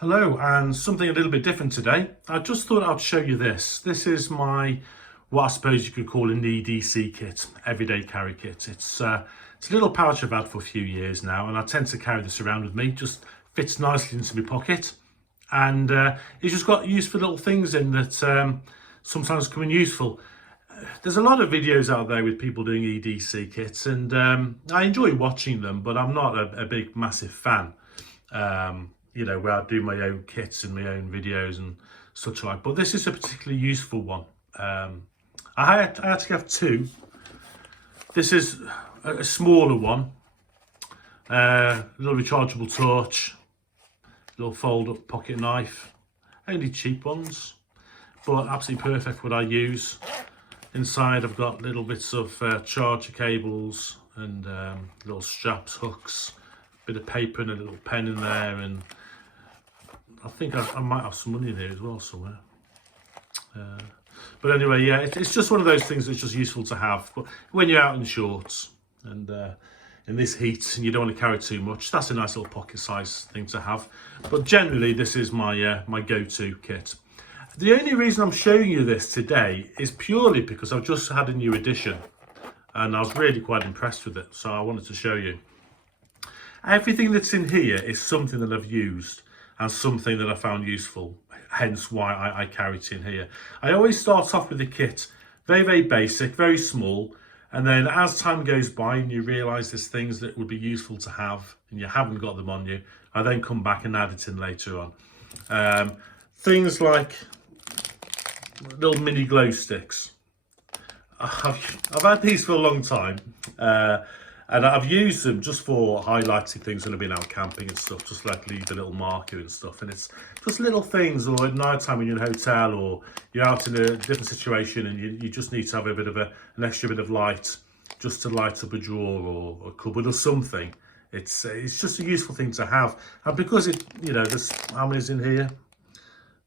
Hello, and something a little bit different today. I just thought I'd show you this. This is my, what I suppose you could call an EDC kit, everyday carry kit. It's a little pouch I've had for a few years now, and I tend to carry this around with me. Just fits nicely into my pocket, and it's just got useful little things in that sometimes come in useful. There's a lot of videos out there with people doing EDC kits, and I enjoy watching them, but I'm not a big, massive fan. Where I do my own kits and my own videos and such like. But this is a particularly useful one. I actually have two. This is a smaller one, a little rechargeable torch, little fold-up pocket knife. Only cheap ones, but absolutely perfect for what I use. Inside I've got little bits of charger cables and little straps, hooks, bit of paper and a little pen in there, and I think I might have some money in here as well somewhere. But anyway, yeah, it's just one of those things that's just useful to have. But when you're out in shorts and in this heat and you don't want to carry too much, that's a nice little pocket size thing to have. But generally, this is my my go-to kit. The only reason I'm showing you this today is purely because I've just had a new edition and I was really quite impressed with it. So I wanted to show you. Everything that's in here is something that I've used and something that I found useful, hence why I carry it in here. I always start off with the kit very, very basic, very small, and then as time goes by and you realise there's things that would be useful to have and you haven't got them on you, I then come back and add it in later on. Things like little mini glow sticks. I've had these for a long time. And I've used them just for highlighting things when I've been out camping and stuff, just like leave the little marker and stuff. And it's just little things, or at night time when you're in a hotel or you're out in a different situation and you just need to have a bit of an extra bit of light just to light up a drawer or a cupboard or something. It's just a useful thing to have. And because there's how many's in here?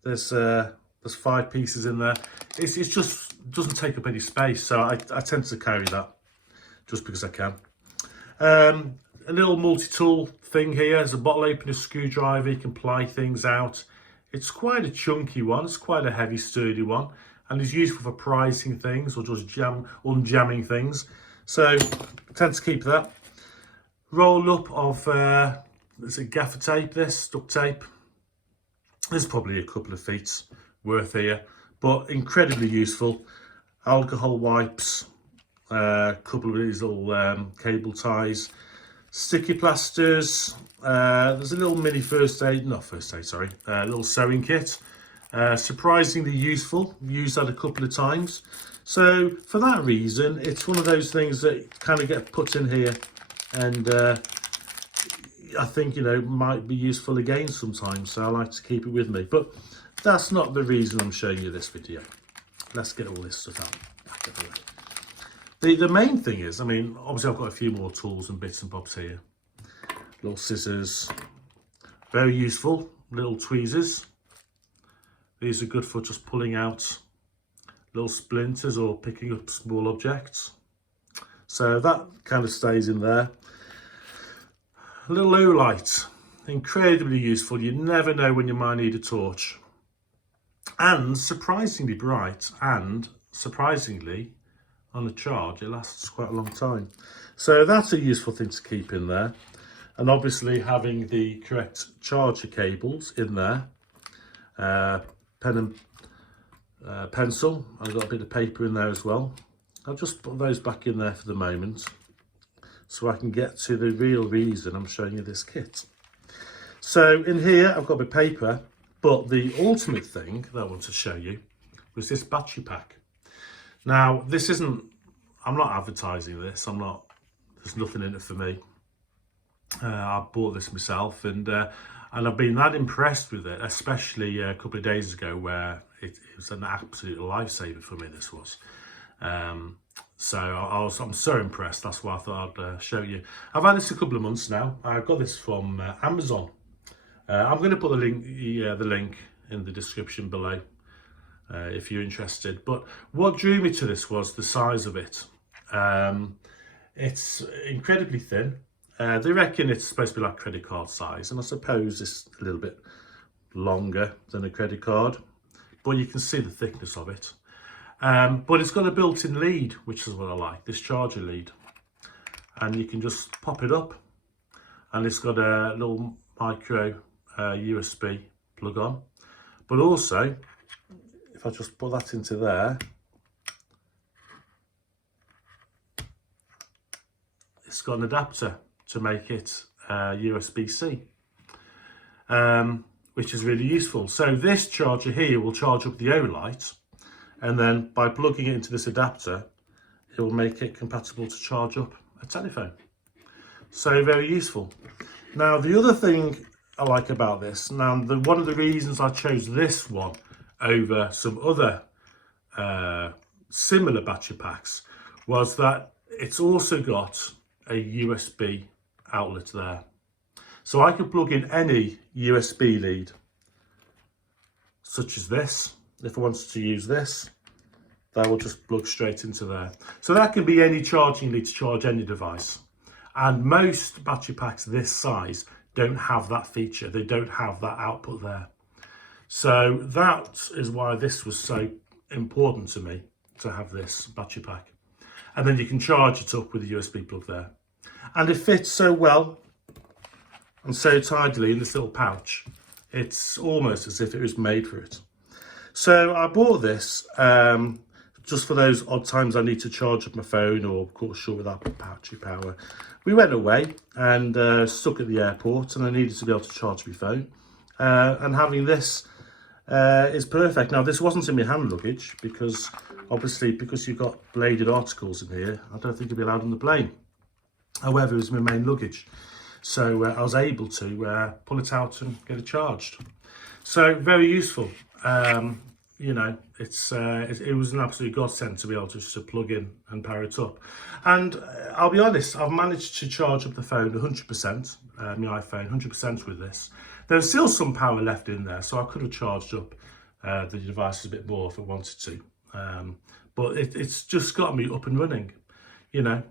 There's 5 pieces in there. It's just doesn't take up any space, so I tend to carry that just because I can. A little multi-tool thing here. There's a bottle opener, screwdriver. You can ply things out. It's quite a chunky one. It's quite a heavy, sturdy one, and it's useful for prizing things or just unjamming things. So I tend to keep that. Roll up of there's a gaffer tape. This duct tape. There's probably a couple of feet worth here, but incredibly useful. Alcohol wipes. A couple of these little cable ties, sticky plasters. There's a little mini little sewing kit. Surprisingly useful. Used that a couple of times. So for that reason, it's one of those things that kind of get put in here, and I think might be useful again sometimes. So I like to keep it with me. But that's not the reason I'm showing you this video. Let's get all this stuff out. The main thing is, obviously I've got a few more tools and bits and bobs here. Little scissors, very useful, little tweezers. These are good for just pulling out little splinters or picking up small objects. So that kind of stays in there. A little low light, incredibly useful. You never know when you might need a torch. And surprisingly bright, and surprisingly on a charge, it lasts quite a long time. So that's a useful thing to keep in there. And obviously having the correct charger cables in there, pen and pencil. I've got a bit of paper in there as well. I'll just put those back in there for the moment so I can get to the real reason I'm showing you this kit. So in here I've got a bit of paper, but the ultimate thing that I want to show you was this battery pack. Now, I'm not advertising this, there's nothing in it for me. I bought this myself and I've been that impressed with it, especially a couple of days ago where it was an absolute lifesaver for me, this was. So I'm so impressed, that's why I thought I'd show you. I've had this a couple of months now. I got this from Amazon. I'm going to put the link in the description below. If you're interested. But what drew me to this was the size of it. It's incredibly thin. They reckon it's supposed to be like credit card size, and I suppose it's a little bit longer than a credit card, but you can see the thickness of it. But it's got a built-in lead, which is what I like, this charger lead. And you can just pop it up, and it's got a little micro USB plug on. But also, if I just put that into there, it's got an adapter to make it USB-C, which is really useful. So this charger here will charge up the O light, and then by plugging it into this adapter, it will make it compatible to charge up a telephone. So very useful. Now the other thing I like about this, one of the reasons I chose this one over some other similar battery packs was that it's also got a USB outlet there. So I could plug in any USB lead, such as this. If I wanted to use this, that will just plug straight into there. So that can be any charging lead to charge any device. And most battery packs this size don't have that feature. They don't have that output there. So that is why this was so important to me, to have this battery pack. And then you can charge it up with a USB plug there. And it fits so well and so tidily in this little pouch. It's almost as if it was made for it. So I bought this just for those odd times I need to charge up my phone or cut short without battery power. We went away and stuck at the airport, and I needed to be able to charge my phone. And having this is perfect. Now, this wasn't in my hand luggage because obviously, because you've got bladed articles in here, I don't think it'd be allowed on the plane. However, it was my main luggage. So I was able to pull it out and get it charged. So very useful. You know, it was an absolute godsend to be able to plug in and power it up. And I'll be honest, I've managed to charge up the phone 100%, my iPhone 100% with this. There's still some power left in there, so I could have charged up the device a bit more if I wanted to. But it's just got me up and running, you know.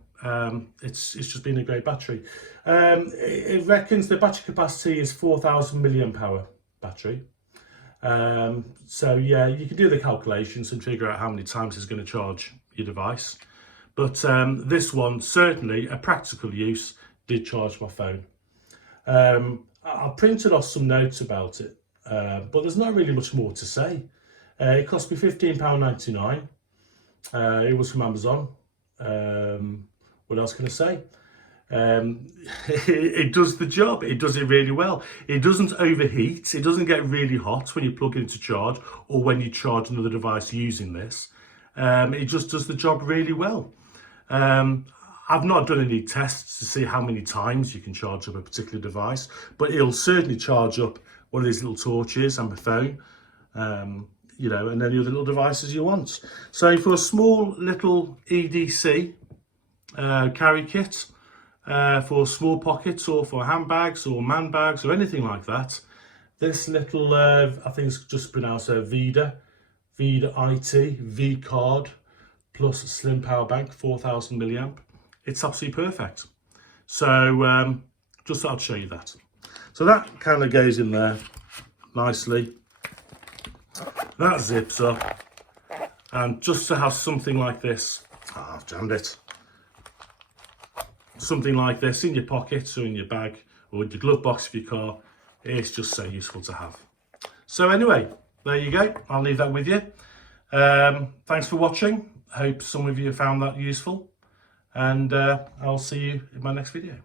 It's just been a great battery. It reckons the battery capacity is 4,000 milliamp hour battery. So yeah, you can do the calculations and figure out how many times it's going to charge your device. But this one, certainly a practical use, did charge my phone. I printed off some notes about it, but there's not really much more to say. It cost me £15.99. It was from Amazon. What else can I say? It does the job. It does it really well. It doesn't overheat. It doesn't get really hot when you plug it into charge or when you charge another device using this. It just does the job really well. I've not done any tests to see how many times you can charge up a particular device, but it'll certainly charge up one of these little torches and my phone, you know, and any other little devices you want. So for a small little EDC carry kit, for small pockets or for handbags or man bags or anything like that, this little, I think it's just pronounced VIDA IT V card plus slim power bank, 4,000 milliamp. It's absolutely perfect. So just thought I'd show you that. So that kind of goes in there nicely. That zips up, and just to have something like this, I've jammed it. Something like this in your pocket or in your bag or in your glove box of your car, it's just so useful to have. So anyway, there you go. I'll leave that with you. Thanks for watching. Hope some of you found that useful, and I'll see you in my next video.